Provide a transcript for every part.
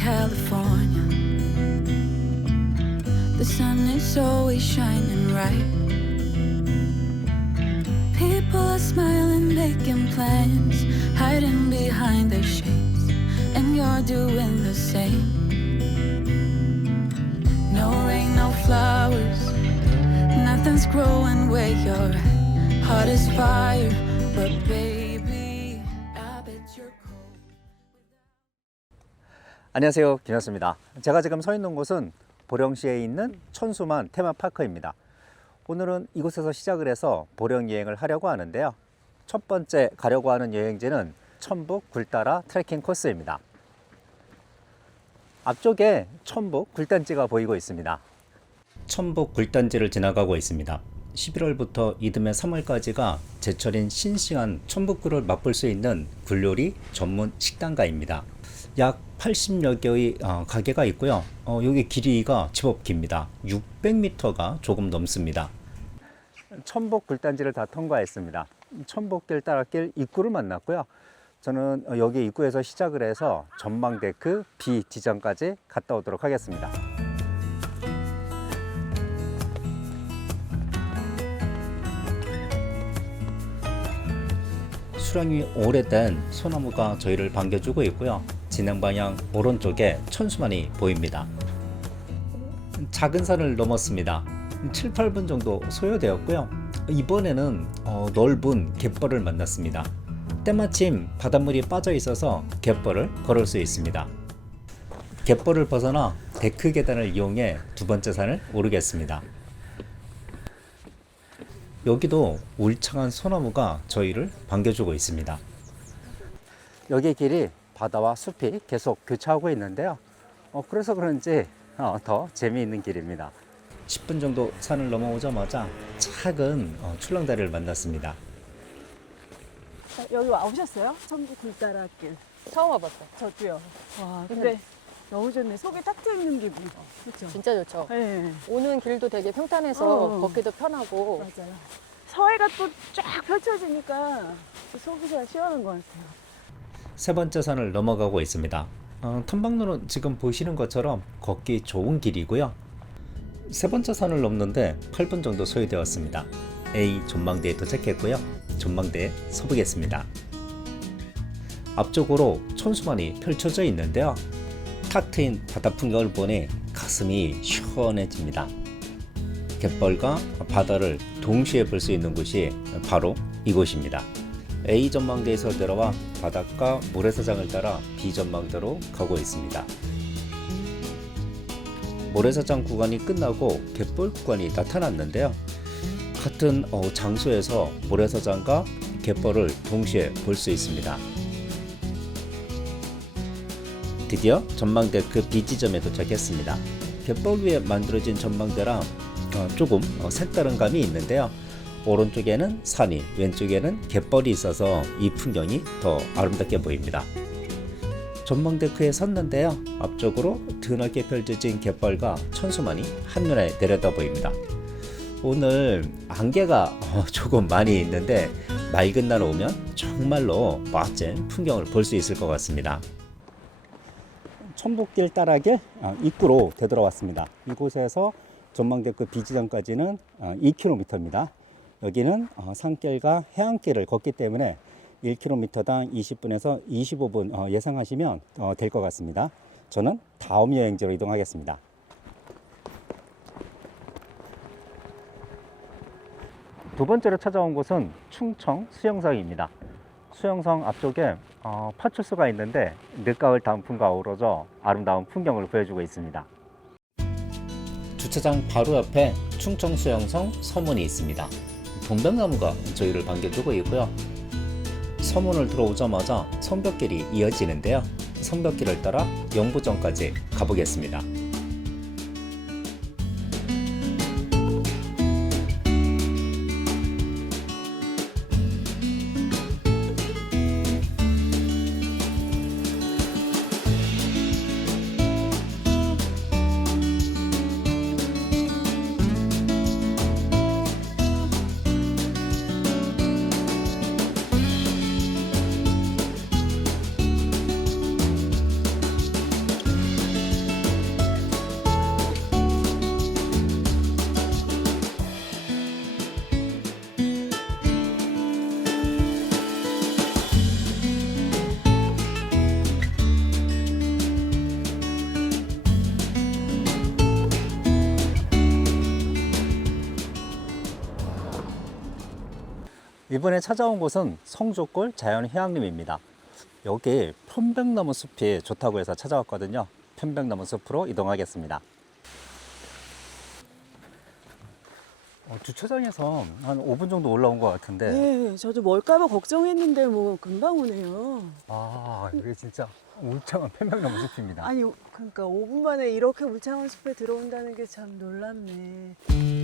California. The sun is always shining bright. People are smiling, making plans, hiding behind their shades, and you're doing the same. No rain, no flowers, nothing's growing where you're at. Heart is fire, but baby, 안녕하세요. 김현수입니다. 제가 지금 서 있는 곳은 보령시에 있는 천수만 테마파크입니다. 오늘은 이곳에서 시작을 해서 보령 여행을 하려고 하는데요. 첫 번째 가려고 하는 여행지는 천북 굴따라 트레킹 코스입니다. 앞쪽에 천북 굴단지가 보이고 있습니다. 천북 굴단지를 지나가고 있습니다. 11월부터 이듬해 3월까지가 제철인 싱싱한 천북굴을 맛볼 수 있는 굴요리 전문 식당가입니다. 약 80여 개의 어, 가게가 있고요. 어, 여기 길이가 제법 깁니다. 600m가 조금 넘습니다. 천복 굴단지를 다 통과했습니다. 천복길 따라길 입구를 만났고요. 저는 어, 여기 입구에서 시작을 해서 전망 데크 B 지점까지 갔다 오도록 하겠습니다. 수령이 오래된 소나무가 저희를 반겨주고 있고요. 진행 방향 오른쪽에 천수만이 보입니다. 작은 산을 넘었습니다. 7, 8분 정도 소요되었고요. 이번에는 어, 넓은 갯벌을 만났습니다. 때마침 바닷물이 빠져 있어서 갯벌을 걸을 수 있습니다. 갯벌을 벗어나 데크 계단을 이용해 두 번째 산을 오르겠습니다. 여기도 울창한 소나무가 저희를 반겨주고 있습니다. 여기 길이 바다와 숲이 계속 교차하고 있는데요. 어, 그래서 그런지 어, 더 재미있는 길입니다. 10분 정도 산을 넘어오자마자 작은 어, 출렁다리를 만났습니다. 어, 여기 와 오셨어요? 천국 굴따라길. 처음 와봤어. 저도요. 와, 근데- 근데 너무 좋네. 속이 탁 트이는 기분. 그렇죠? 진짜 좋죠. 네, 오는 길도 되게 평탄해서 어. 걷기도 편하고 맞아요. 서해가 또 쫙 펼쳐지니까 속이 잘 시원한 것 같아요. 세 번째 산을 넘어가고 있습니다. 어, 탐방로는 지금 보시는 것처럼 걷기 좋은 길이고요. 세 번째 산을 넘는데 8분 정도 소요되었습니다. A 전망대에 도착했고요. 전망대에 서보겠습니다. 앞쪽으로 천수만이 펼쳐져 있는데요. 탁 트인 바다 풍경을 보니 가슴이 시원해집니다. 갯벌과 바다를 동시에 볼 수 있는 곳이 바로 이곳입니다. A 전망대에서 내려와 바닷가 모래사장을 따라 B 전망대로 가고 있습니다. 모래사장 구간이 끝나고 갯벌 구간이 나타났는데요. 같은 어, 장소에서 모래사장과 갯벌을 동시에 볼 수 있습니다. 드디어 전망대 그 B 지점에 도착했습니다. 갯벌 위에 만들어진 전망대라 어, 조금 어, 색다른 감이 있는데요. 오른쪽에는 산이, 왼쪽에는 갯벌이 있어서 이 풍경이 더 아름답게 보입니다. 전망 데크에 섰는데요. 앞쪽으로 드넓게 펼쳐진 갯벌과 천수만이 한눈에 내려다 보입니다. 오늘 안개가 어, 조금 많이 있는데 맑은 날 오면 정말로 멋진 풍경을 볼 수 있을 것 같습니다. 천북길 따라길 어, 입구로 되돌아왔습니다. 이곳에서 전망대크 비지점까지는 2km입니다. 여기는 어, 산길과 해안길을 걷기 때문에 1km당 20분에서 25분 어, 예상하시면 될 것 같습니다. 저는 다음 여행지로 이동하겠습니다. 두 번째로 찾아온 곳은 충청 수영성입니다. 수영성 앞쪽에 어, 파출소가 있는데 늦가을 단풍과 어우러져 아름다운 풍경을 보여주고 있습니다. 주차장 바로 옆에 충청 수영성 서문이 있습니다. 동백나무가 저희를 반겨주고 있고요. 서문을 들어오자마자 성벽길이 이어지는데요. 성벽길을 따라 영부정까지 가보겠습니다. 이번에 찾아온 곳은 성조골 자연휴양림입니다. 여기 편백나무 숲이 좋다고 해서 찾아왔거든요. 편백나무 숲으로 이동하겠습니다. 어, 주차장에서 한 5분 정도 올라온 것 같은데 네, 저도 뭘까봐 걱정했는데 뭐 금방 오네요. 아 이게 진짜 울창한 편백나무 숲입니다. 아니, 그러니까 5분 만에 이렇게 울창한 숲에 들어온다는 게 참 놀랍네.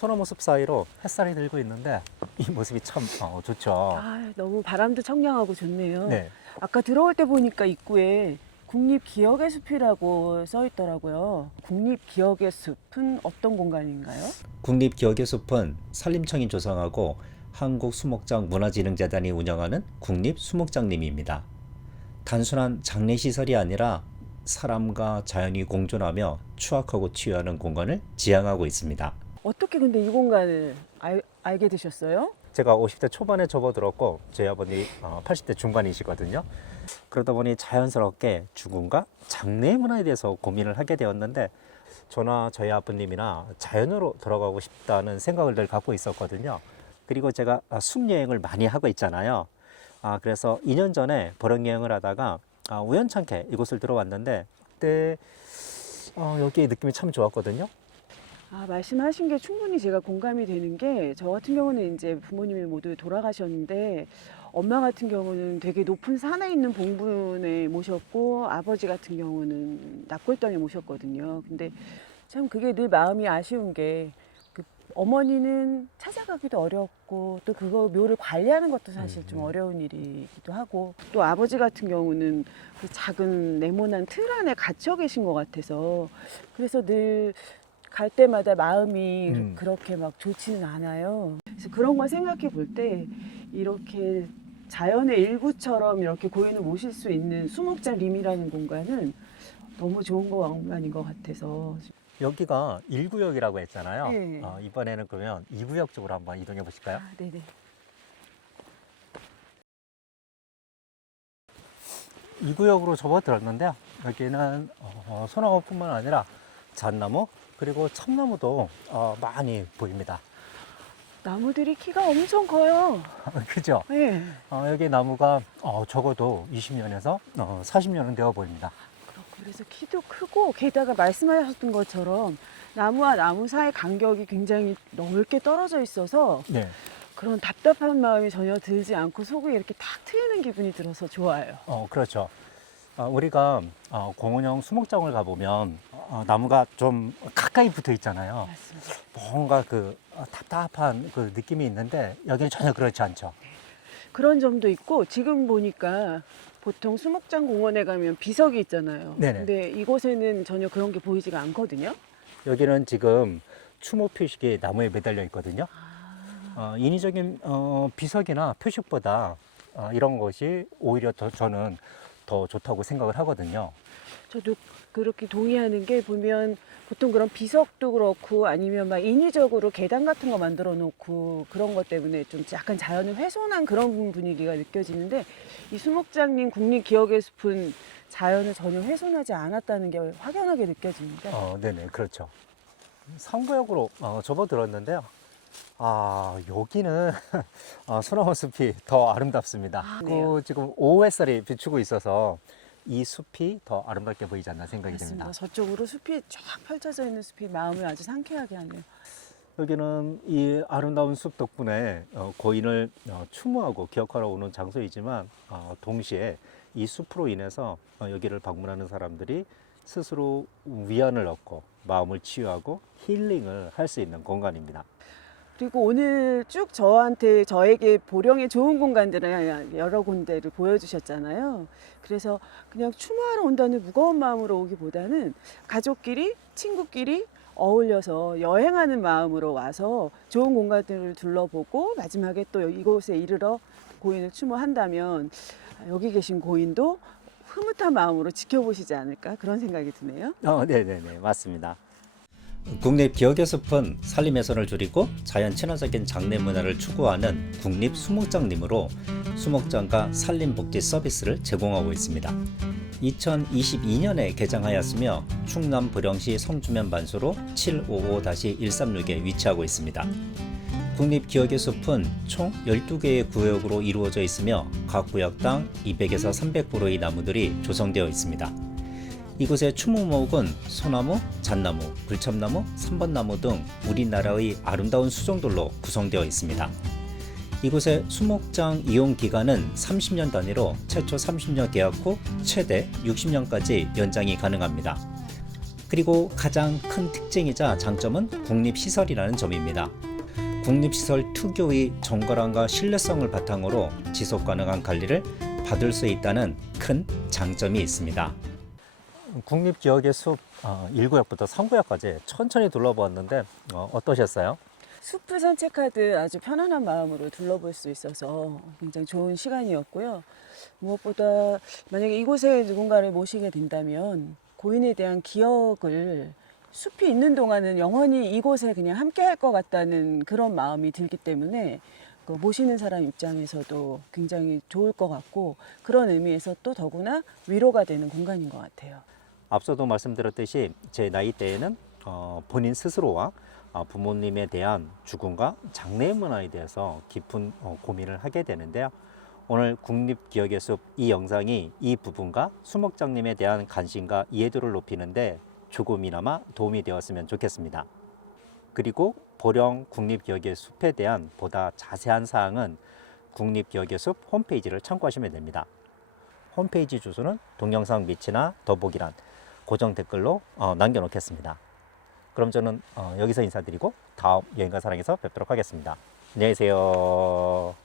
소나무 숲 사이로 햇살이 들고 있는데 이 모습이 참 어, 좋죠. 아, 너무 바람도 청량하고 좋네요. 네. 아까 들어올 때 보니까 입구에 국립 기억의 숲이라고 써 있더라고요. 국립 기억의 숲은 어떤 공간인가요? 국립 기억의 숲은 산림청이 조성하고 한국 수목장 문화진흥재단이 운영하는 국립 수목장림입니다. 단순한 장례 시설이 아니라 사람과 자연이 공존하며 추악하고 치유하는 공간을 지향하고 있습니다. 어떻게 근데 이 공간을 알, 알게 되셨어요? 제가 50대 초반에 접어들었고 저희 아버님 80대 중반이시거든요. 그러다 보니 자연스럽게 죽음과 장례 문화에 대해서 고민을 하게 되었는데 저나 저희 아버님이나 자연으로 돌아가고 싶다는 생각을 늘 갖고 있었거든요. 그리고 제가 아, 숲 여행을 많이 하고 있잖아요. 아, 그래서 2년 전에 버럭 여행을 하다가 아, 우연찮게 이곳을 들어왔는데 그때 어, 여기 느낌이 참 좋았거든요. 아, 말씀하신 게 충분히 제가 공감이 되는 게 저 같은 경우는 이제 부모님이 모두 돌아가셨는데 엄마 같은 경우는 되게 높은 산에 있는 봉분에 모셨고 아버지 같은 경우는 납골당에 모셨거든요. 근데 참 그게 늘 마음이 아쉬운 게 그 어머니는 찾아가기도 어렵고 또 그거 묘를 관리하는 것도 사실 좀 음. 어려운 일이기도 하고 또 아버지 같은 경우는 그 작은 네모난 틀 안에 갇혀 계신 것 같아서 그래서 늘 갈 때마다 마음이 음. 그렇게 막 좋지는 않아요. 그래서 그런 걸 생각해 볼 때 이렇게 자연의 일부처럼 이렇게 고인을 모실 수 있는 수목장 림이라는 공간은 너무 좋은 공간인 것 같아서 여기가 1구역이라고 했잖아요. 네. 어, 이번에는 그러면 2구역 쪽으로 한번 이동해 보실까요? 아, 네네. 2구역으로 접어들었는데요. 여기는 어, 소나무뿐만 아니라 잣나무 그리고 참나무도 어, 많이 보입니다. 나무들이 키가 엄청 커요. 그죠? 네. 어, 여기 나무가 어, 적어도 20년에서 어, 40년은 되어 보입니다. 그렇고 그래서 키도 크고 게다가 말씀하셨던 것처럼 나무와 나무 사이 간격이 굉장히 넓게 떨어져 있어서 네. 그런 답답한 마음이 전혀 들지 않고 속이 이렇게 탁 트이는 기분이 들어서 좋아요. 어, 그렇죠. 어, 우리가 어, 공원형 수목장을 가보면 어, 나무가 좀 가까이 붙어 있잖아요. 맞습니다. 뭔가 그 어, 답답한 그 느낌이 있는데 여기는 전혀 그렇지 않죠. 그런 점도 있고 지금 보니까 보통 수목장 공원에 가면 비석이 있잖아요. 네네. 근데 이곳에는 전혀 그런 게 보이지가 않거든요. 여기는 지금 추모 표식이 나무에 매달려 있거든요. 어, 인위적인 어, 비석이나 표식보다 어, 이런 것이 오히려 더 저는 더 좋다고 생각을 하거든요. 저도 그렇게 동의하는 게 보면 보통 그런 비석도 그렇고 아니면 막 인위적으로 계단 같은 거 만들어 놓고 그런 것 때문에 좀 약간 자연을 훼손한 그런 분위기가 느껴지는데 이 수목장님 국립 기억의 숲은 자연을 전혀 훼손하지 않았다는 게 확연하게 느껴집니다. 어, 네네, 그렇죠. 3구역으로 어, 접어들었는데요. 아, 여기는 어, 소나무 숲이 더 아름답습니다. 아, 그 네요. 지금 오후 햇살이 비추고 있어서 이 숲이 더 아름답게 보이지 않나 생각이 맞습니다. 됩니다. 저쪽으로 숲이 쫙 펼쳐져 있는 숲이 마음을 아주 상쾌하게 하네요. 여기는 이 아름다운 숲 덕분에 어, 고인을 어, 추모하고 기억하러 오는 장소이지만 어, 동시에 이 숲으로 인해서 어, 여기를 방문하는 사람들이 스스로 위안을 얻고 마음을 치유하고 힐링을 할 수 있는 공간입니다. 그리고 오늘 쭉 저한테 저에게 보령의 좋은 공간들을 여러 군데를 보여주셨잖아요. 그래서 그냥 추모하러 온다는 무거운 마음으로 오기보다는 가족끼리, 친구끼리 어울려서 여행하는 마음으로 와서 좋은 공간들을 둘러보고 마지막에 또 이곳에 이르러 고인을 추모한다면 여기 계신 고인도 흐뭇한 마음으로 지켜보시지 않을까 그런 생각이 드네요. 어, 네네네 맞습니다. 국립 기억의 숲은 산림 훼손을 줄이고 자연 친화적인 장례 문화를 추구하는 국립 수목장님으로 수목장과 산림 복지 서비스를 제공하고 있습니다. 2022년에 개장하였으며 충남 보령시 성주면 반소로 755-136에 위치하고 있습니다. 국립 기억의 숲은 총 12개의 구역으로 이루어져 있으며 각 구역당 200에서 300그루의 나무들이 조성되어 있습니다. 이곳의 추모목은 소나무, 잣나무, 불참나무, 삼번나무 등 우리나라의 아름다운 수종들로 구성되어 있습니다. 이곳의 수목장 이용 기간은 30년 단위로 최초 30년 계약 후 최대 60년까지 연장이 가능합니다. 그리고 가장 큰 특징이자 장점은 국립시설이라는 점입니다. 국립시설 특유의 정갈함과 신뢰성을 바탕으로 지속 가능한 관리를 받을 수 있다는 큰 장점이 있습니다. 국립기억의 숲 1구역부터 3구역까지 천천히 둘러보았는데 어떠셨어요? 숲을 산책하듯 아주 편안한 마음으로 둘러볼 수 있어서 굉장히 좋은 시간이었고요. 무엇보다 만약에 이곳에 누군가를 모시게 된다면 고인에 대한 기억을 숲이 있는 동안은 영원히 이곳에 그냥 함께 할 것 같다는 그런 마음이 들기 때문에 그 모시는 사람 입장에서도 굉장히 좋을 것 같고 그런 의미에서 또 더구나 위로가 되는 공간인 것 같아요. 앞서도 말씀드렸듯이 제 나이 때에는 어, 본인 스스로와 어, 부모님에 대한 죽음과 장래 문화에 대해서 깊은 어, 고민을 하게 되는데요. 오늘 국립기억의 숲 이 영상이 이 부분과 수목장님에 대한 관심과 이해도를 높이는데 조금이나마 도움이 되었으면 좋겠습니다. 그리고 보령 국립기억의 숲에 대한 보다 자세한 사항은 국립기억의 숲 홈페이지를 참고하시면 됩니다. 홈페이지 주소는 동영상 밑이나 더보기란 고정 댓글로 어, 남겨놓겠습니다. 그럼 저는 어, 여기서 인사드리고 다음 여행과 사랑에서 뵙도록 하겠습니다. 안녕히 계세요.